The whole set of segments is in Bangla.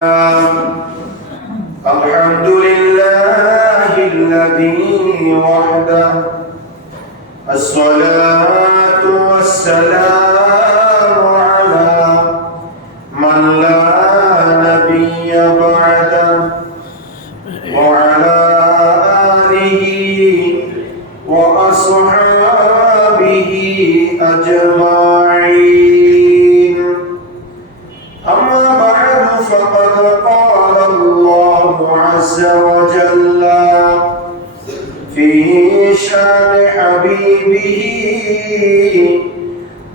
الحمد لله الذي وحده الصلاة والسلام على من لا نبي بعده وعلى آله وأصحابه أجمعين. أما بعد فقد قال الله عز وجل في شان حبيبه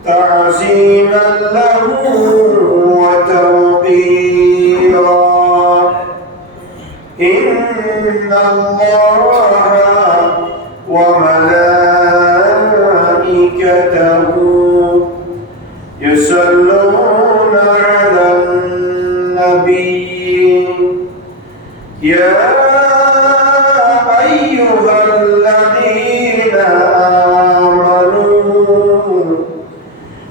تعظيما له وتوقيرا: إن الله وملائكته يصلون على النبي يا أيها الذين آمنوا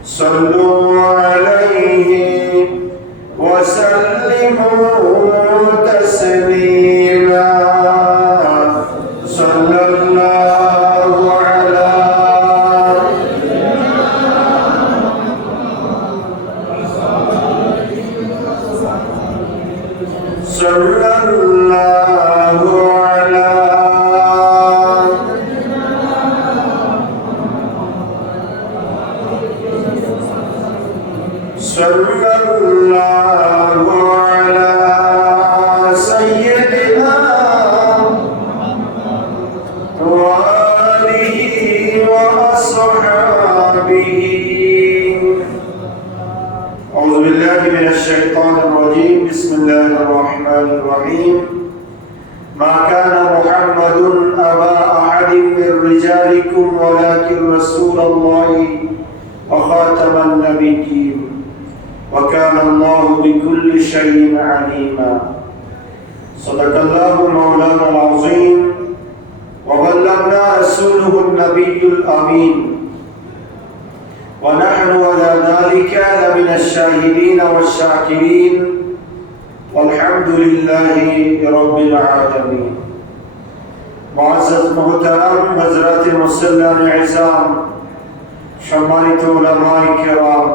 صلوا عليه وسلموا تسليما. صلى الله على صلى الله على صلى الله على سيدنا وآله وأصحابه. أعوذ بالله من الشيطان الرجيم. بسم الله الرحمن الرحيم. ما كان محمد أبا أحد من رجالكم ولكن رسول الله وخاتم النبيين وكان الله بكل شيء عليما. صدق الله مولانا العظيم وبلغنا رسوله النبي الأمين ونحن على ذلك لمن الشاهدين والشاكرين والحمد لله رب العالمين. মুআজ্জাজ মুহতারাম হযরত মুসল্লান ইজাম, সম্মানিত উলামায়ে কেরাম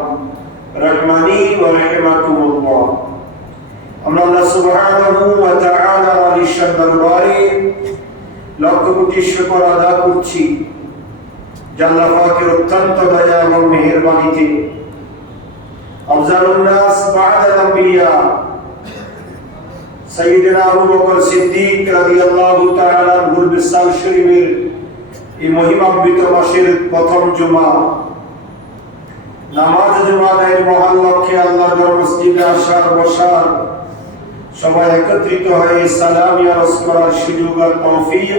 রাহমানি ওয়া রাহিমাকুমুল্লাহ, আমরা আল্লাহ সুবহানাহু ওয়া তাআলা আলিশান দরবারে লক্ষ কোটি শুকর আদা করছি যে আল্লাহ পাকের অত্যন্ত দয়া এবং মেহেরবানিতে আফজালুন নাস বা'দাল আম্বিয়া সাইয়্যিদুনা আবু বকর সিদ্দিক রাদিয়াল্লাহু তাআলা আনহুর বিসাল শরীফের এই মহিমান্বিত মাসের প্রথম জুমা নামাজ জুমাদের মহান লক্ষ্যে আল্লাহর মসজিদে আসার বসার সবাই একত্রিত হয়ে সালাম ইয়ারজ করার সুযোগ আর তৌফিক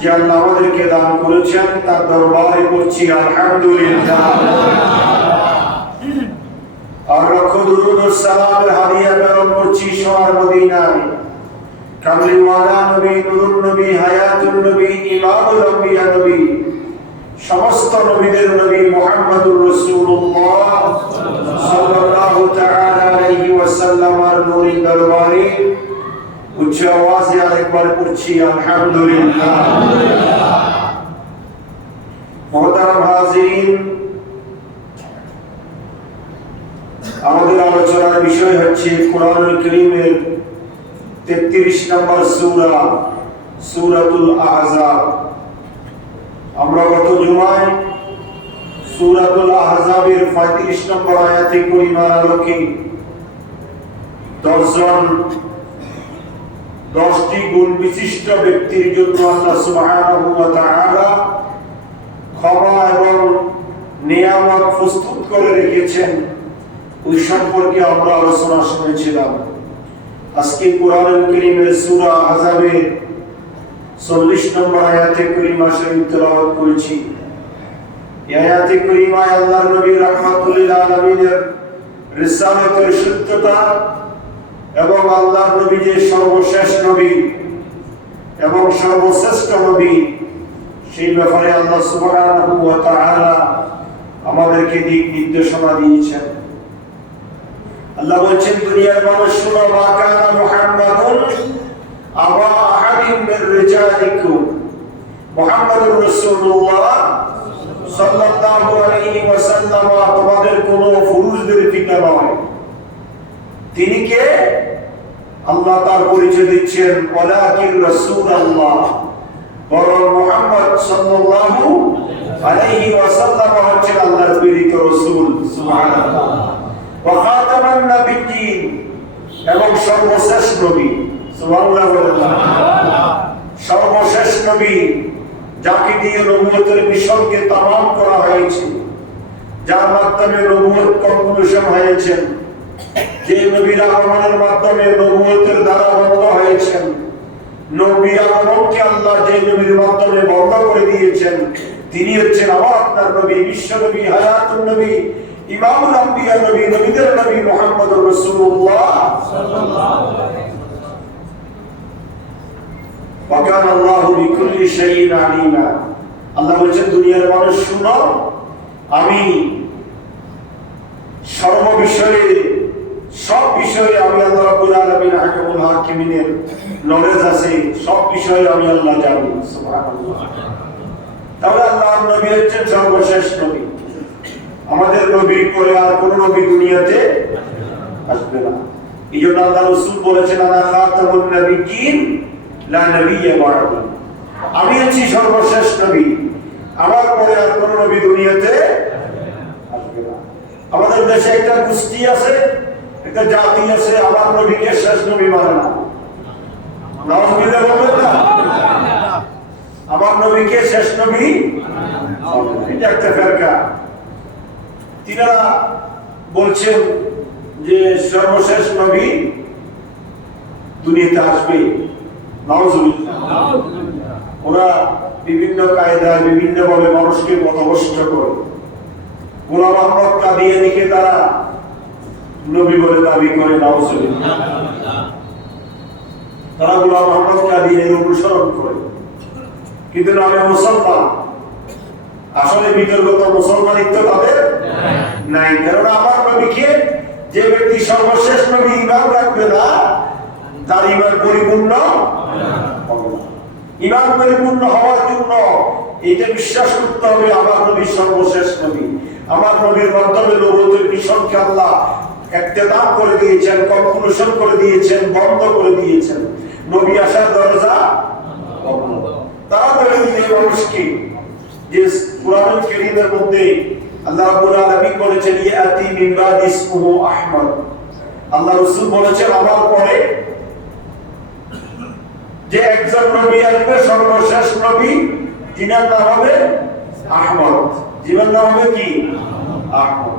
যে আল্লাহ আমাদেরকে দান করেছেন তার দরবারে পড়ছি আলহামদুলিল্লাহ। আর লাখো দুরূদ ও সালামের হাদিয়া প্রেরণ করছি সোনার মদিনায় কামলিওয়ালা নবী, নূরুন নবী, হায়াতুন নবী, ইমামুল আম্বিয়া নবী, সমস্ত নবীদের নবী মুহাম্মদুর রাসূলুল্লাহ সাল্লাল্লাহু তাআলা আলাইহি ওয়াসাল্লামের নূরের দরবারে উচ্চ আওয়াজে আরেকবার পড়ছি আলহামদুলিল্লাহ। মুহতারাম হাজিরিন, আমাদের আলোচনার বিষয় হচ্ছে কোরআনুল কারীমের 33 নম্বর সূরা, সূরাতুল আহজাব। আমরা গত জুমায় সূরাতুল আহজাবের 35 নম্বর আয়াতে কারিমার আলোকে 10টি গুণ বিশিষ্ট ব্যক্তির জন্য আল্লাহ সুবহানাহু ওয়া তাআলা ক্ষমা এবং নিয়ামত প্রস্তুত করে রেখেছেন, ওই সম্পর্কে আমরা আলোচনা শুনেছিলাম। আজকে কোরআনুল কারীমের সূরা আহজাবের 40 নম্বর আয়াতে কারিমা শরীফ তেলাওয়াত করেছি। এই আয়াতে কারিমায় আল্লাহর নবী রাহমাতুল লিল আলামিনের রিসালাতের সত্যতা এবং আল্লাহর নবী যে সর্বশেষ নবী এবং সর্বশ্রেষ্ঠ নবী, সেই ব্যাপারে আল্লাহ সুবহানাহু ওয়া তাআলা আমাদেরকে দিক নির্দেশনা দিয়েছেন। আল্লাহ বলেন দুনিয়ার মানুষ শুনো, মা কানা মুহাম্মাদুন আবা আহাদিন মির রিজালিকুম, মুহাম্মাদুর রাসূলুল্লাহ সাল্লাল্লাহু আলাইহি ওয়াসাল্লাম তোমাদের কোন পুরুষদের পিতা নয়। তিনি কে? আল্লাহ তার পরিচয় দিচ্ছেন, ওয়ালাকিন রাসূলুল্লাহ, বরং মুহাম্মদ সাল্লাল্লাহু আলাইহি ওয়াসাল্লাম হচ্ছেন আল্লাহর প্রেরিত রাসূল। সুবহানাল্লাহ। ওয়া খাতামান নাবিয়্যিন, এবং সর্বশেষ নবী। সুবহানাল্লাহ। সর্বশেষ নবী, যাকে দিয়ে নবুয়তের মিশনকে তামাম করা হয়েছে, যার মাধ্যমে নবুয়ত কনক্লুশন হয়েছে, যে নবীর আগমনের মাধ্যমে নবুয়তের দ্বারা বন্ধ হয়েছেন, নবী আগমনকে আল্লাহ যে নবীর মাধ্যমে বন্ধ করে দিয়েছেন, তিনি হচ্ছেন আমার আপনার নবী, বিশ্ব নবী, হায়াতুন নবী, ইমামুল আম্বিয়া নবী, নবীদের নবী মুহাম্মদুর রাসূলুল্লাহ সাল্লাল্লাহু আলাইহি ওয়াসাল্লাম। ওয়া কানা আল্লাহু বিকুল্লি শাইইন আলিমা। আল্লাহ বলেন দুনিয়ার মানুষ শুনো, আমি সর্ব বিষয়ে, সব বিষয়ে আমি আল্লাহ রাব্বুল আলামিন হাকিমুল হাকিমিনের নলেজ আছে, সব বিষয়ে আমি আল্লাহ জানি। সুবহানাল্লাহ। তাহলে আল্লাহর নবী হচ্ছেন সর্বশেষ নবী। আমাদের নবীর পরে আর কোন নবী দুনিয়াতে আসবে না। এই জন্য আল্লাহ রাসূল বলেছেন, আনা খাতামুন নাবিয়্যিন লা নাবিয়্যা বা'দি, আমি হচ্ছি সর্বশেষ নবী, আমার পরে আর কোন নবী দুনিয়াতে আসবে না। আমাদের দেশে একটা গোষ্ঠী আছে, একটা জাতি আছে, আমার নবীকে শেষ নবী মানে না। নাউজুবিল্লাহ বলবেন না? আমার নবীকে শেষ নবী, এটা একটা ফেরকা। তিনারা বলছেন যে সর্বশেষ নবী দুনিয়াতে আসবে। নাউজুবিল্লাহ। ওরা বিভিন্ন কায়দায় বিভিন্ন ভাবে মানুষকে পথভ্রষ্ট করে। গোলাম আহমদ কাদিয়ানীকে তারা নবী বলে দাবি করে। নাউজুবিল্লাহ। তারা গোলাম আহমদ কাদিয়ানীর অনুসরণ করে, কিন্তু নামে মুসলমান। আসলে বিতর্কত মুসলমানিত্ব তাদের নাই। কারণ আমার নবীকে যে ব্যক্তি সর্বশেষ নবী ইমান রাখবে না, তার ইমান পরিপূর্ণ হবে না। ইমান পরিপূর্ণ হওয়ার জন্য এটা বিশ্বাস করতে হবে আমার নবী সর্বশেষ নবী। আমার নবীর মাধ্যমে নবুয়তের মিশনকে আল্লাহ ইখতিতাম করে দিয়েছেন, কনক্লুশন করে দিয়েছেন, বন্ধ করে দিয়েছেন। নবী আসার দরজা বন্ধ। তারা বলে দিলে মানুষকে যে কুরআনুল কারীমের মধ্যে আল্লাহ রাব্বুল আলামিন বলেছেন, ইয়াতি মিন বাদি ইসমুহু আহমদ। আল্লাহ রাসূল বলেছেন আমার পরে যে একজন নবী আসবে, সর্বশেষ নবী, যিনার নাম হবে আহমদ। যিনার নাম হবে কি? আহমদ।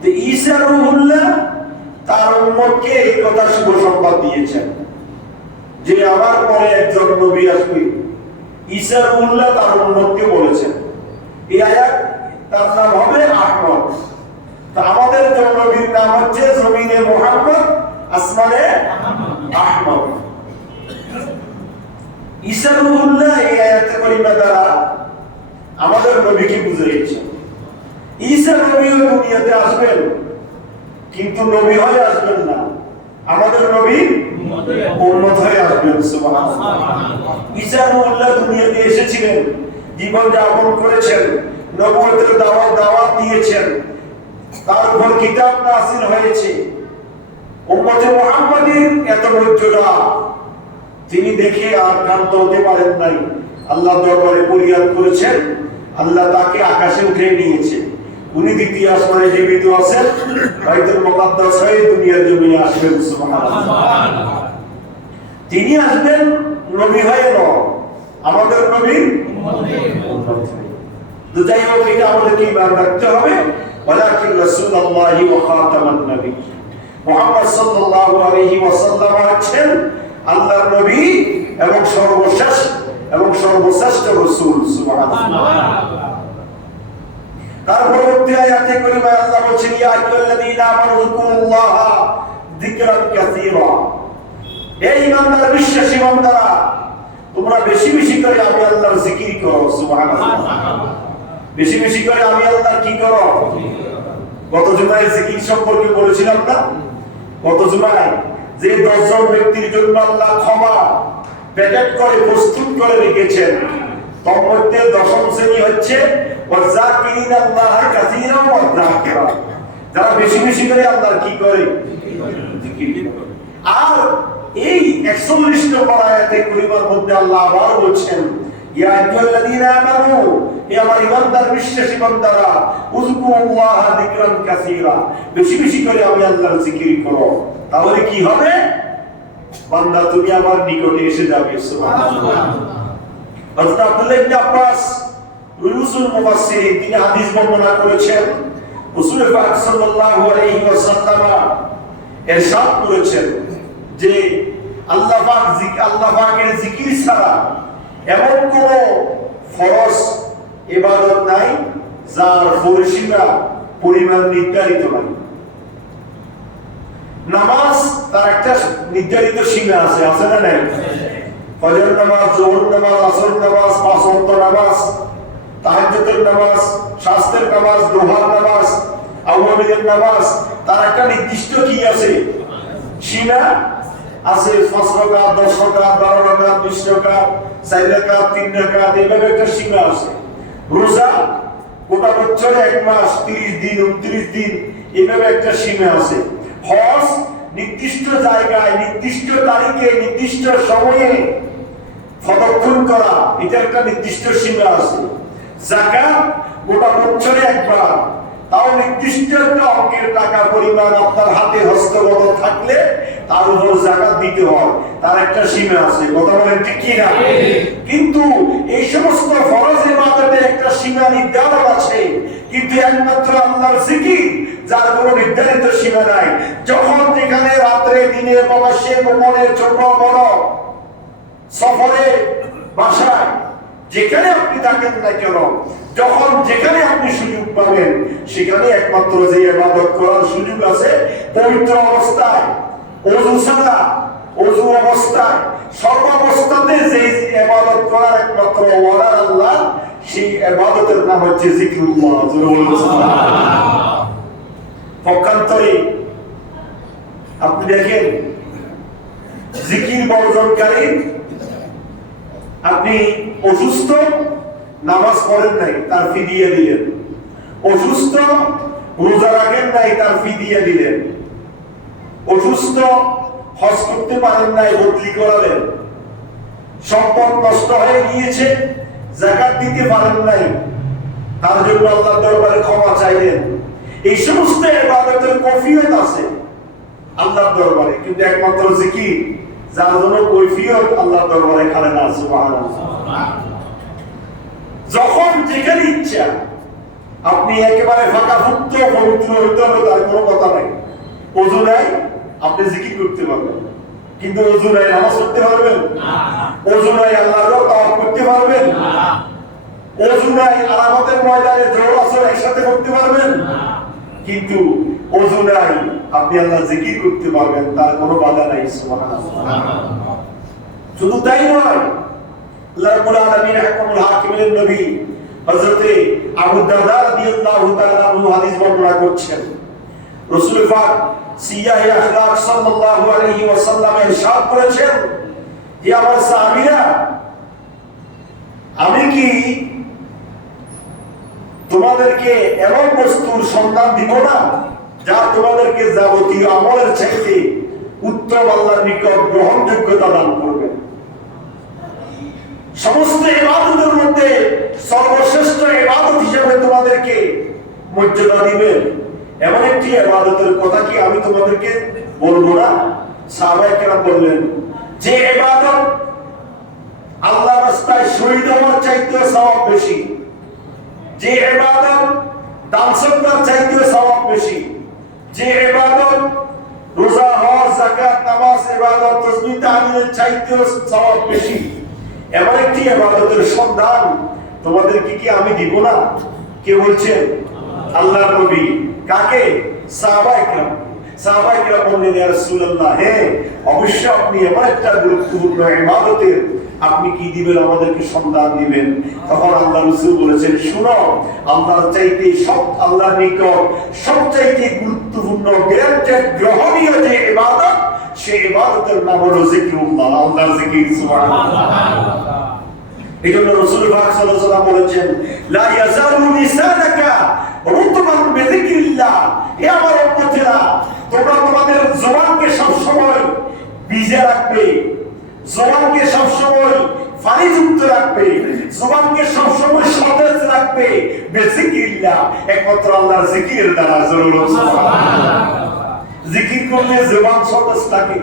তো ঈসা রূহুল্লাহ তার উম্মতকে এই কথা শুভ সংবাদ দিয়েছেন যে আমার পরে একজন নবী আসবে। ঈসা রূহুল্লাহ তার উম্মতকে বলেছেন, এই আয়াত তার নাম হবে আহমদ। তো আমাদের নবীর নাম হচ্ছে জমিনে মুহাম্মদ, আসমানে আহমদ। ঈসা রূহুল্লাহ এই আয়াতে কারিমা দ্বারা আমাদের নবীকে বুঝিয়েছেন। ঈসা নবী দুনিয়াতে আসবেন, কিন্তু নবী হয়ে আসবেন না, আমাদের নবী উম্মত হয়ে আসবেন। সুবহানাল্লাহ। ঈসা রূহুল্লাহ দুনিয়াতে এসেছিলেন, জীবন যাপন করেছেন, নবুয়তের দাওয়াত দিয়েছেন, তার উপর কিতাব নাযিল হয়েছে। উম্মতে মুহাম্মাদীর এত মর্যাদা তিনি দেখে আর ক্ষান্ত হতে পারেন নাই। আল্লাহ দরবারে ফরিয়াদ করেছেন, আল্লাহ তাকে আকাশে উঠে নিয়েছে। উনি দ্বিতীয় আসমানে জীবিত আছেন, বাইতুল মুকাদ্দাস হয়ে দুনিয়ার জমিনে আসবেন। সুবহানাল্লাহ। তিনি আসবেন নবী হয়ে নয়, আমাদের নবীর উম্মত হয়ে। তো যাই হোক, এটা আমাদেরকে ঈমান রাখতে হবে। ওয়ালাকিন রাসূলুল্লাহি ওয়া খাতামান নবী, মুহাম্মদ সাল্লাল্লাহু আলাইহি ওয়াসাল্লাম হচ্ছেন আল্লাহর নবী এবং সর্বশ্রেষ্ঠ রাসূল। সুবহানাল্লাহ। তার পরবর্তী আয়াতে কারিমায় আল্লাহ বলেছেন, ইয়া আইয়ুহাল্লাযীনা আমানু যিকুরুল্লাহা যিকরান কাসীরা। এই ঈমানদার, বিশ্বাসী বান্দারা, তোমরা বেশি বেশি করে আমি আল্লাহর জিকির করো। সুবহানাল্লাহ। বেশি বেশি করে আমি আল্লাহর কি করো? গত জুমায় জিকির সম্পর্কে বলেছিলাম না অথচ নাই যে 10 জন ব্যক্তির জন্য আল্লাহ ক্ষমা প্যাকেট করে প্রস্তুত করে রেখেছেন, তার মধ্যে 10ম শ্রেণী হচ্ছে ওয়াযাকিরিনাল্লাহ কাসীরান ওয়া যাকিরা, যারা বেশি বেশি করে আল্লাহর কি করে, জিকির করে। আর এই 41 নম্বর আয়াতে কারিমার মধ্যে আল্লাহ আবার বলছেন, ইয়া আইয়ুহাল্লাযীনা আমানু, হে আমার ঈমানদার বিশ্বাসী বান্দারা, উযকুরুল্লাহা যিকরান কাসীরা, বেশি বেশি করে আমি আল্লাহর জিকির করো, তাহলে কি হবে? বান্দা তুমি আমার নিকটে এসে যাবে। সুবহানাল্লাহ। হযরত আব্দুল্লাহ ইবনে আব্বাস রুসুল মুফাসসিরিন তিনি হাদিস বর্ণনা করেছেন, রাসূল পাক সাল্লাল্লাহু আলাইহি ওয়াসাল্লাম ইরশাদ করেছেন যে আল্লাহ পাকের জিকির ছাড়া এমন কোন ফরজ ইবাদত নাই যার পরিসীমা পরিমাণ নির্ধারিত নাই। নামাজ তার একটা নির্ধারিত সীমা আছে, আছে না নাই? ফজর নামাজ, যোহর নামাজ, আসর নামাজ, 5 ওয়াক্ত নামাজ, তাহাজ্জুদের নামাজ, শাস্ত্রের নামাজ, দোহার নামাজ, আউয়াবিদের নামাজ, তার একটা নির্দিষ্ট কি আছে, সীমা আছে। 5 রাকাত, 10 রাকাত, 12 রাকাত, 20 রাকাত, 4 রাকাত, 3 রাকাত, এইভাবে একটা সীমা আছে। রোজা গোটা বছরে 1 মাস, 30 দিন, 29 দিন, এইভাবে একটা সীমা আছে। হজ নির্দিষ্ট জায়গায়, নির্দিষ্ট তারিখে, নির্দিষ্ট সময়ে প্রদক্ষিণ করা, এটা একটা নির্দিষ্ট সীমা আছে। যাকাত গোটা বছরে একবার, তাও নির্দিষ্ট একটা অঙ্কের টাকা পরিমাণ আপনার হাতে হস্তগত থাকলে তার উপর যাকাত দিতে হয়, তার একটা সীমা আছে। কথা বলেন ঠিক কি না? কিন্তু এই সমস্ত ফরজ ইবাদতে একটা সীমা নির্ধারণ আছে, কিন্তু একমাত্র আল্লাহর জিকির যার কোনো নির্ধারিত সীমা নাই। যখন যেখানে রাত্রে দিনে প্রবাসে গোপনে ছোট বড় সফরে বাসায় যেখানে আপনি থাকেন না কেন, যখন যেখানে আপনি সুযোগ পাবেন সেখানে একমাত্র যে ইবাদত করার সুযোগ আছে পবিত্র অবস্থায়, ওযু ছাড়া, ওযু অবস্থায়, সর্বাবস্থাতে যে ইবাদত করার একমাত্র ওয়ালার আল্লাহ, সেই ইবাদতের নাম হচ্ছে জিকরুল্লাহ। সুবহানাল্লাহ। পক্ষান্তরে আপনি দেখেন জিকির বর্জনকারী, আপনি অসুস্থ, নামাজ পড়েন নাই, তার ফিদিয়া দিলেন। অসুস্থ, রোজা রাখেন নাই, তার ফিদিয়া দিলেন। অসুস্থ, হজ করতে পারেন নাই, বদলি করালেন। সম্পদ নষ্ট হয়ে গিয়েছে, যাকাত দিতে পারেন নাই, তার জন্য আল্লাহর দরবারে ক্ষমা চাইলেন। এই সমস্ত ইবাদতের কৈফিয়ত আছে আল্লাহর দরবারে, কিন্তু একমাত্র জিকির যার জন্য কৈফিয়ত আল্লাহর দরবারে খালে না। সুবহানাল্লাহ। যখন যেখানে ইচ্ছা আপনি একেবারে ফাঁকাফুক্ত পবিত্র হইতে হবে তার কোনো কথা নাই। ওযু নাই, আপনি জিকির করতে পারবেন, কিন্তু ওযু নাই নামাজ পড়তে পারবেন না। ওযু নাই আল্লাহর তাওয়াক্কুল করতে পারবেন না। ওযু নাই আরাফাতের ময়দানে জোহর আসর একসাথে করতে পারবেন না। কিন্তু ওযু নাই আপনি আল্লাহর জিকির করতে পারবেন, তার কোনো বাধা নাই। সুবহানাল্লাহ। শুধু তাই নয়, আল্লাহ রাব্বুল আলামিন হাকামুল হাকিমের নবী হযরতে আবু দারদা রাদিয়াল্লাহু তাআলা আনহু হাদিস বর্ণনা করছেন, রাসূল পাক সিয়াহে আখলাক সাল্লাল্লাহু আলাইহি ওয়াসাল্লাম ইরশাদ করেছেন, যে আমার সাহাবীরা, আমি কি তোমাদেরকে এমন বস্তুর সন্ধান দিব না যা তোমাদেরকে যাবতীয় আমলের চাইতে উত্তম আল্লাহর নিকট গ্রহণযোগ্যতা দান করবে। সমস্ত ইবাদতের মধ্যে সর্বশ্রেষ্ঠ ইবাদত হিসেবে তোমাদেরকে মর্যাদা দিবেন এমন একটি ইবাদতের কথা কি আমি তোমাদেরকে বলবো না? সাহাবায়ে কেরাম বললেন, যে ইবাদত আল্লাহর রাস্তায় শহীদ হওয়ার চাইতেও সওয়াব বেশি, যে ইবাদত দান সদকার চাইতেও সওয়াব বেশি, যে ইবাদত রোজা, হজ, যাকাত, নামাজ, ইবাদত, তাসবিহ, তাহলিলের চাইতেও সওয়াব বেশি, এমন একটি ইবাদতের সন্ধান তোমাদেরকে কি আমি দিব না? কে বলছেন? আল্লাহর নবী। কাকে? সাহাবায়ে কেরাম। সাহাবায়ে কেরাম বললেন, ইয়া রাসূলুল্লাহ, হ্যাঁ অবশ্যই আপনি এমন একটা গুরুত্বপূর্ণ ইবাদতের আপনি কি দিবেন, আমাদেরকে সন্ধান দিবেন। তখন আল্লাহ রাসূল বলেছেন, শুনো, আল্লাহর চাইতে আল্লাহর নিকট সবচাইতে গুরুত্বপূর্ণ গ্রহণীয় যে ইবাদত, সেই ইবাদতের নাম হলো জিকিরুল্লাহ, আল্লাহর জিকির। সুবহানাল্লাহ। এইজন্য রাসূল পাক সাল্লাল্লাহু আলাইহি ওয়াসাল্লাম বলেছেন, লা ইয়াজালু লিসানাকা রুতবান বিযিকরিল্লাহ। হে আমার উম্মতেরা, তোমরা তোমাদের জবানকে সব সময় ভিজে রাখবে, জবানকে সব সময় পানিযুক্ত রাখবে, জবানকে সব সময় সতেজ রাখবে বিযিকরিল্লাহ, একমাত্র আল্লাহর জিকিরের দ্বারা। সুবহানাল্লাহ। জিকির করলে জবান সতেজ থাকে।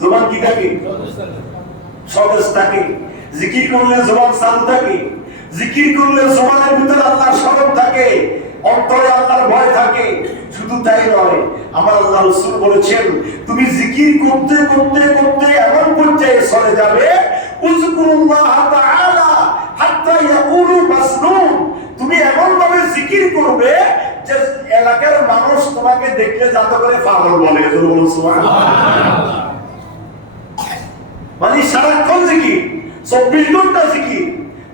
জবান কি থাকে? সতেজ থাকে। জিকির করলে জবান চালু থাকে। জিকির করলে জবানের ভিতরে আল্লাহর স্মরণ থাকে, অন্তরে আল্লাহর ভয় থাকে। শুধু তাই নয়, আমার আল্লাহ রাসূল বলেছেন, তুমি জিকির করতে করতে করতে এমন পর্যায়ে চলে যাবে, উযকুরুল্লাহ তাআলা হাত্তা ইয়াকুলু মাসনুন। তুমি এমন ভাবে জিকির করবে যে এলাকার মানুষ তোমাকে দেখলে যাতে করে পাগল বলে। সুবহানাল্লাহ। মানে সারাক্ষণ জিকির, 24 ঘন্টা জিকির,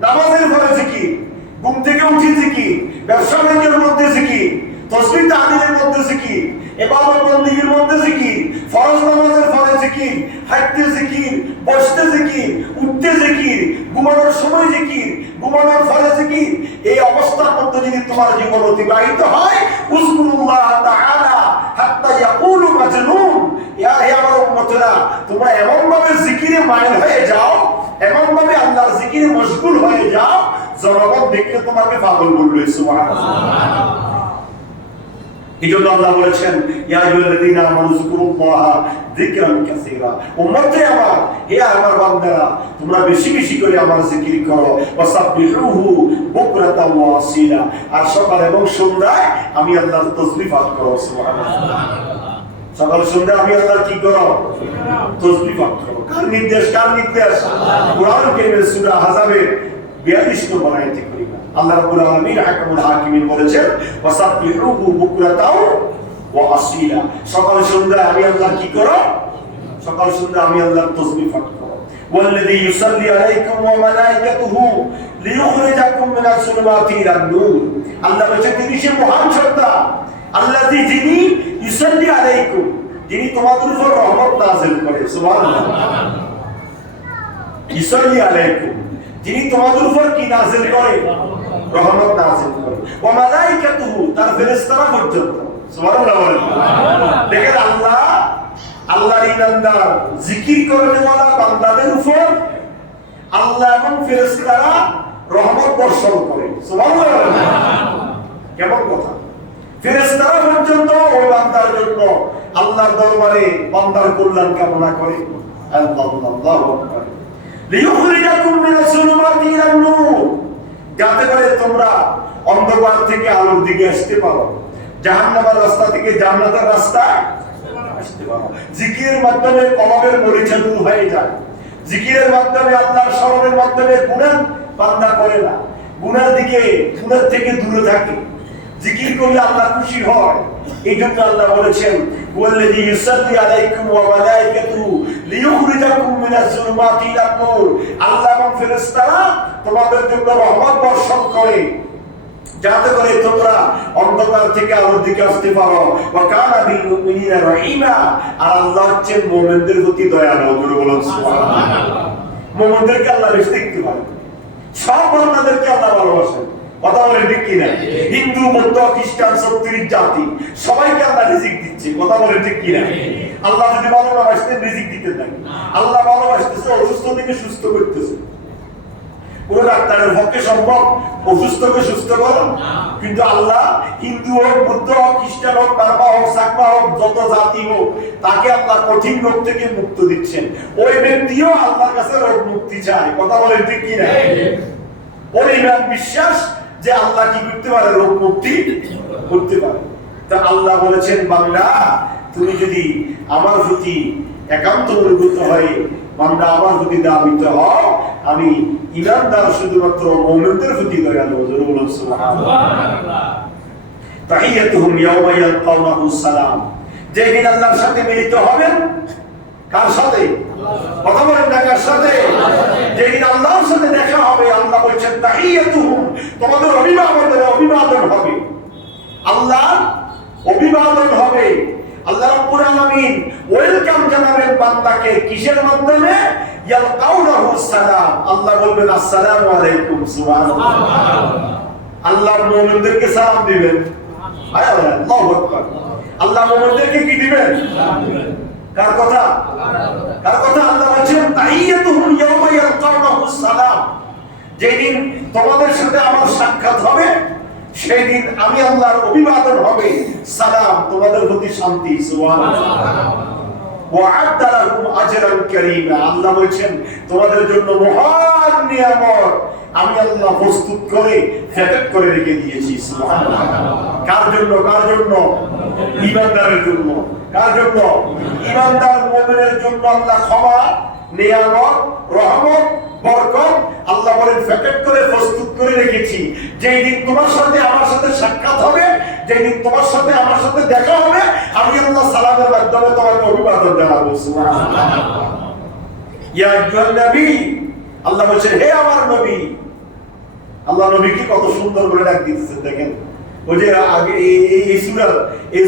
নামাজের পরে জিকির, ঘুম থেকে উঠে জিকির, ব্যবসা বাণিজ্যের মধ্যে জিকির, তাসবিহ তাহলিলের মধ্যে জিকির, ইবাদত বন্দেগীর মধ্যে জিকির, ফরজ নামাজের পরে জিকির, হাঁটতে জিকির, বসতে জিকির, উঠতে জিকির, ঘুমানোর সময় জিকির, ঘুমানোর পরে জিকির। এই অবস্থার মধ্যে যদি তোমার জীবন অতিবাহিত হয়, উযকুরুল্লাহ তাআলা হাত্তা ইয়াকুলু মাজনুন। হে আমার উম্মতেরা, তোমরা এমন ভাবে জিকিরে মাইল হয়ে যাও, এমন ভাবে আল্লাহর জিকিরে মশগুল হয়ে যাও, জনগণ দেখলে তোমাকে পাগল বলবে। সুবহানাল্লাহ। এইজন্য আল্লাহ বলেছেন, ইয়া আইয়ুহাল্লাযীনা আমানু যিকুরুল্লাহ যিকরান কাসীরা। উম্মতে আমার, হে আমার বান্দারা, তোমরা বেশি বেশি করে আমার জিকির করো। ওয়াসাব্বিহুহু বুকরাতাও ওয়া আসীলা। আর সকাল এবং সন্ধ্যায় আমি আল্লাহর তাসবিহ পাঠ করো। সুবহানাল্লাহ। সকাল সন্ধ্যায় আমি আল্লাহর কি করো? তাসবিহ পাঠ করো। কার নির্দেশ? কার নির্দেশ? কুরআন কারীমের সূরা আহজাবের 42 নম্বর আয়াতে কারিমা আল্লাহ রাব্বুল আলামিন হাকামুল হাকিমিন বলেছেন, ওয়াসাব্বিহুহু বুকরাতাও ওয়া আসীলা। সকাল সন্ধ্যায় আমি আল্লাহ কি করো? সকাল সন্ধ্যায় আমি আল্লাহর তাসবিহ পাঠ করো। ওয়াল্লাযী ইউসাল্লি আলাইকুম ওয়া মালাইকাতুহু লিইখরিজাকুম মিনাস যুলুমাতি ইলান নূর। আল্লাহ বলেছেন, তিনি সে মহান সত্তা, আল্লাযী, যিনি ইউসাল্লি আলাইকুম, যিনি তোমাদের উপর রহমত নাযিল করে। সুবহানাল্লাহ। ইউসাল্লি আলাইকুম, যিনি তোমাদের উপর কি নাযিল করে? রহমত নাযিল করে। ওয়া মালাইকাতুহু, তার ফেরেশতারা পর্যন্ত। সুবহানাল্লাহ। দেখেন, আল্লাহর ইমানদার জিকির করেওয়ালা বান্দাদের উপর আল্লাহ এবং ফেরেশতারা রহমত বর্ষণ করে। সুবহানাল্লাহ। কেমন কথা! ফেরেশতারা পর্যন্ত ওই বান্দার জন্য আল্লাহর দরবারে বান্দার কল্যাণ কামনা করে। আল্লাহু আকবার। লিইখরিজাকুম মিনাস যুলুমাতি ইলান নূর, যাতে করে তোমরা অন্ধকার থেকে আলোর দিকে আসতে পারো, জাহান্নামের রাস্তা থেকে জান্নাতের রাস্তায় আসতে পারো। জিকিরের মাধ্যমে কলবের মরিচা দূর হয়ে যায়। জিকিরের মাধ্যমে, আল্লাহর স্মরণের মাধ্যমে গুনাহ বান্দা করে না, গুনাহ থেকে দূরে থাকে। জিকির করলে আল্লাহ খুশি হয়। এইজন্য আল্লাহ বলেছেন, ওয়াল্লাযী ইউসাল্লি আলাইকুম ওয়া মালাইকাতুহু লিইখরিজাকুম মিনাস যুলুমাতি ইলান নূর। আল্লাহ এবং ফেরেশতারা তোমাদের জন্য রহমত বর্ষণ করে, যাতে করে তোমরা অন্ধকার থেকে আলোর দিকে আসতে পারো। ওয়া কানা বিল মুমিনিনা রাহিমা। আর আল্লাহ হচ্ছেন মুমিনদের প্রতি দয়ালু। বলুন সুবহানাল্লাহ। মুমিনদেরকে আল্লাহ বেশি দেখতে পারে, সব বান্দাদেরকে আল্লাহ ভালোবাসেন। কথা বলে ঠিক কি না? হিন্দু, বৌদ্ধ, খ্রিস্টান, 36 জাতি, সবাইকে আল্লাহ রিজিক দিচ্ছে। কথা বলে ঠিক কি না? আল্লাহ যদি ভালোবাসতেন রিজিক দিতেন না। আল্লাহ ভালোবাসতেছে, অসুস্থ থেকে সুস্থ করতেছে। কোন ডাক্তারের পক্ষে সম্ভব অসুস্থকে সুস্থ করা? কিন্তু আল্লাহ হিন্দু হোক, বৌদ্ধ হোক, খ্রিস্টান হোক, বার্মা হোক, সাকমা হোক, যত জাতি হোক, তাকে আল্লাহ কঠিন রোগ থেকে মুক্ত দিচ্ছেন। ওই ব্যক্তিও আল্লাহর কাছে রোগ মুক্তি চায়। কথা বলে ঠিক কি না? ওর ইমান বিশ্বাস যে আল্লাহ কি করতে পারে? রোগ মুক্তি করতে পারে। তা আল্লাহ বলেছেন, বান্দা, তুমি যদি আমার প্রতি একান্ত অনুগত হয়ে বান্দা আমার প্রতি দাবিত হও, আমি ঈমানদার শুধুমাত্র মুমিনদের প্রতি দয়ালু। বলুন সুবহানাল্লাহ। তাহিয়াতুহুম ইয়াওমা ইয়ালকাউনাহু সালাম। যেদিন আল্লাহর সাথে মিলিত হবেন। কার সাথে? কথা বলেন না, কার সাথে? যেদিন আল্লাহর সাথে দেখা হবে, আল্লাহ বলছেন তাহিয়াতুহুম, তোমাদের অভিবাদন হবে, আল্লাহর অভিবাদন হবে। আল্লাহ রাব্বুল আলামিন ওয়েলকাম জানাবেন বান্দাকে কিসের মাধ্যমে? ইয়ালকাউনাহু সালাম, আল্লাহ বলবেন আসসালামু আলাইকুম। সুবহানাল্লাহ। আল্লাহ মুমিনদেরকে সালাম দিবেন। আল্লাহু আকবার। আল্লাহ মুমিনদেরকে কি দিবেন? সালাম দিবেন। কার কথা? কার কথা? আল্লাহ বলেন তাহিয়াতুহুম ইয়াওমা ইয়ালকাউনাহু সালাম, যেদিন তোমাদের সাথে আমার সাক্ষাৎ হবে সেদিন আমি আল্লাহর অভিবাদন হবে সালাম, তোমাদের প্রতি শান্তি। সুবহানাল্লাহ। ওয়া'আদ্দা লাহুম আজরান কারীমা, আল্লাহ বলেন তোমাদের জন্য মহান নিয়ামত আমি আল্লাহ প্রস্তুত করে সেট করে রেখে দিয়েছি। সুবহানাল্লাহ। কার জন্য? কার জন্য? ঈমানদারের জন্য। কার জন্য? ঈমানদার মুমিনের জন্য আল্লাহ ক্ষমা, নিয়ামত, রহমত, বরকত আল্লাহ বলেন প্যাকেট করে প্রস্তুত করে রেখেছি। যেই দিন তোমার সাথে আমার সাথে সাক্ষাৎ হবে, যেই দিন তোমার সাথে আমার সাথে দেখা হবে, আমি আল্লাহ সালামের মাধ্যমে তোমাকে অভিবাদন জানাবো। সুবহানাল্লাহ। ইয়া আইয়ুহান নবী, আল্লাহ বলেন হে আমার নবী। আল্লাহ নবীকে কত সুন্দর করে ডাক দিতেছেন দেখেন। ওই যে আগে এই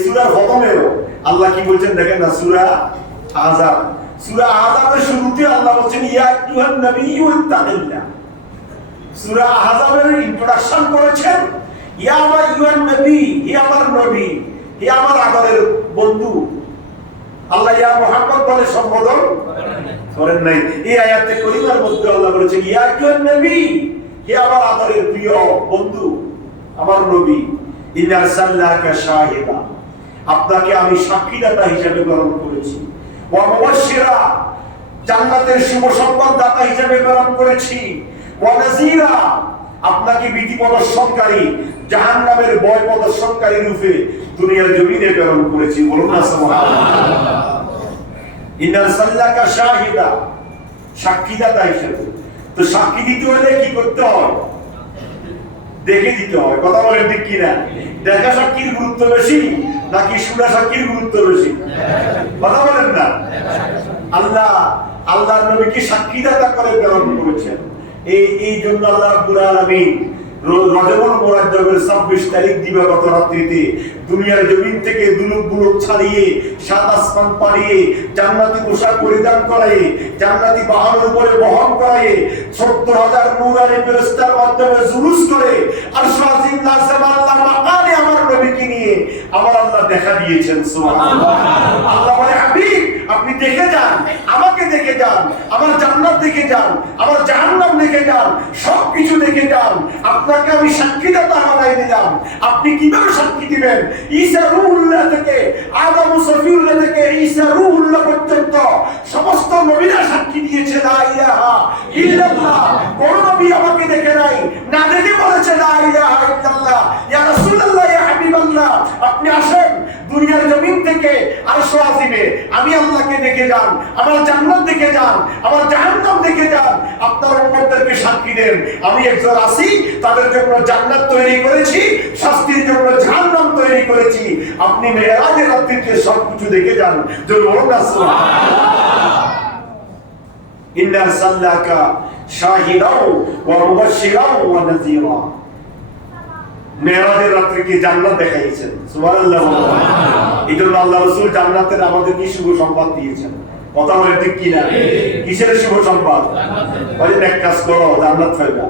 সূরার প্রথমেও আল্লাহ কি বলছেন দেখেন না, সূরা আহজাব, সূরা আহজাবের শুরুতে আল্লাহ বলেন ইয়া আইয়ুহান নবিয়্যু ইত্তাকিল্লাহ। সূরা আহজাবের ইন্ট্রোডাকশন করেছেন ইয়া আইয়ুহান নবী, হে আমার নবী, হে আমার আদরের বন্ধু। আল্লাহ ইয়া মুহাম্মদ বলে সম্বোধন করেন নাই। এই আয়াতে কারিমার মধ্যে আল্লাহ বলেছেন ইয়া আইয়ুহান নবী, হে আমার আদরের প্রিয় বন্ধু, আমার নবী, ইন্না আরসালনাকা শাহিদা, আপনাকে আমি সাক্ষীদাতা হিসেবে প্রেরণ করেছি, ওয়া মুবাশশিরা, জান্নাতের শুভ সংবাদ দাতা হিসেবে প্রেরণ করেছি, ওয়া নাযীরা, আপনাকে ভীতি প্রদর্শনকারী, জাহান্নামের ভয় প্রদর্শনকারী রূপে দুনিয়ার জমিনে প্রেরণ করেছি। বলুন না সুবহানাল্লাহ। ইন্না আরসালনাকা শাহিদা, সাক্ষীদাতা হিসেবে। তো সাক্ষী দিতে হলে কি করতে হয়? দেখে দিতে হয়। কথা বলেন ঠিক কি না? দেখা সাক্ষীর গুরুত্ব বেশি নাকি শোনা সাক্ষীর গুরুত্ব বেশি? কথা বলেন না। আল্লাহর নবীকে সাক্ষীদাতা করে প্রেরণ করেছেন। এই জন্য আল্লাহ রাব্বুল আলামিন রজবুল মুরাজ্জবের 26 তারিখ দিবাগত রাত্রিতে দুনিয়ার জমিন থেকে দুলুক ছাড়িয়ে সাত আসমান পাড়িয়ে জান্নাতি পোশাক পরিধান করায়ে জান্নাতি বাহনের উপরে বহন করায়ে ৭০,০০০ নূরানি ফেরেশতার মাধ্যমে জুলুস করে আরশ আজিম নাজমা আল্লাহ মাকানে আমার নবীকে নিয়ে আমার আল্লাহ দেখা দিয়েছেন। সুবহানাল্লাহ। আল্লাহ বলে হাবিব আপনি দেখে যান, আমাকে দেখে যান, আমার জান্নাত দেখে যান, আমার জাহান্নাম দেখে যান, সবকিছু দেখে যান। আপনাকে আমি সাক্ষীদাতা বানাই দিলাম। আপনি কিভাবে সাক্ষী দিবেন? ঈসা রূহুল্লাহ থেকে আদম সফিউল্লাহ থেকে ঈসা রূহুল্লাহ পর্যন্ত সমস্ত নবীরা সাক্ষী দিয়েছে লা ইলাহা ইল্লাল্লাহ। কোন নবী আমাকে দেখে নাই, না দেখে বলেছে লা ইলাহা ইল্লাল্লাহ। ইয়া রাসূলুল্লাহ, ইয়া হাবিবাল্লাহ, আপনি আসেন দুনিয়ার জমিন থেকে আরশ আজিমে আমি আল্লাহকে দেখে যান, আমার জান্নাত দেখে যান, আমার জাহান্নাম দেখে যান। আপনার উম্মতদেরকে সাক্ষী দেন আমি একজন আছি, তাদের জন্য জান্নাত তৈরি করেছি, শাস্তির জন্য জাহান্নাম তৈরি করেছি। আপনি মেরাজের রাত্রিতে সবকিছু দেখে যান। জোরে বলুন না সুবহানাল্লাহ। ইন্না আরসালনাকা শাহিদাও ওয়া মুবাশশিরাও ওয়া নাযীরা। মেরাজের রাত্রিকে জান্নাত দেখাইছেন। সুবহানাল্লাহ। এইজন্য আল্লাহ রাসূল জান্নাতের আমাদেরকে শুভ সংবাদ দিয়েছেন। কথা বলে ঠিক কি না? কিসের শুভ সংবাদ? বলে নেক কাজ করো জান্নাত পাইবা,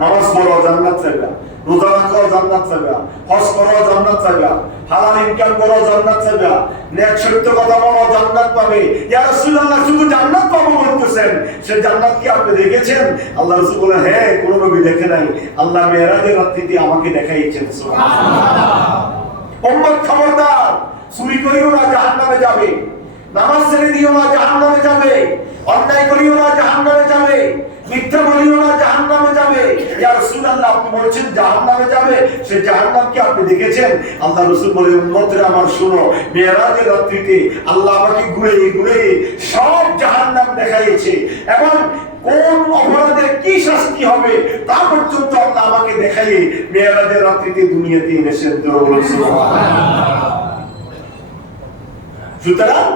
নামাজ পড়ো জান্নাত পাইবা, রোজা রাখো জান্নাত পাইবা, হজ করো জান্নাত পাইবা, হালাল ইনকাম করো জান্নাত পাইবা, নেক সত্য কথা বলো জান্নাত পাবে। ইয়া রাসূলুল্লাহ শুধু জান্নাত পাবো বলতেছেন, সে জান্নাত কি আপনি দেখেছেন? আল্লাহ রাসূল বলেন হ্যাঁ, কোন নবী দেখে নাই, আল্লাহ মেরাজের রাত্রিতে আমাকে দেখাইছেন। সুবহানাল্লাহ। উম্মত খবরদার, চুরি করিও না জাহান্নামে যাবে, নামাজ ছেড়ে দিও না জাহান্নামে যাবে, অন্যায় করিও না জাহান্নামে যাবে, মিথ্যা বলিও না জাহান্নামে যাবে। ইয়া রাসূলুল্লাহ আপনি বলেছেন জাহান্নামে যাবে, সে জাহান্নাম কি আপনি দেখেছেন? আল্লাহ রাসূল বলে উম্মতরা আমার শুনো, মেরাজের রাত্রিতে আল্লাহ আমাকে ঘুরে ঘুরে সব জাহান্নাম দেখাইছে এবং কোন অপরাধে কি শাস্তি হবে তা পর্যন্ত আল্লাহ আমাকে দেখাইয়ে মেরাজের রাত্রিতে দুনিয়াতে এনেছেন। সুবহানাল্লাহ। সুতরাং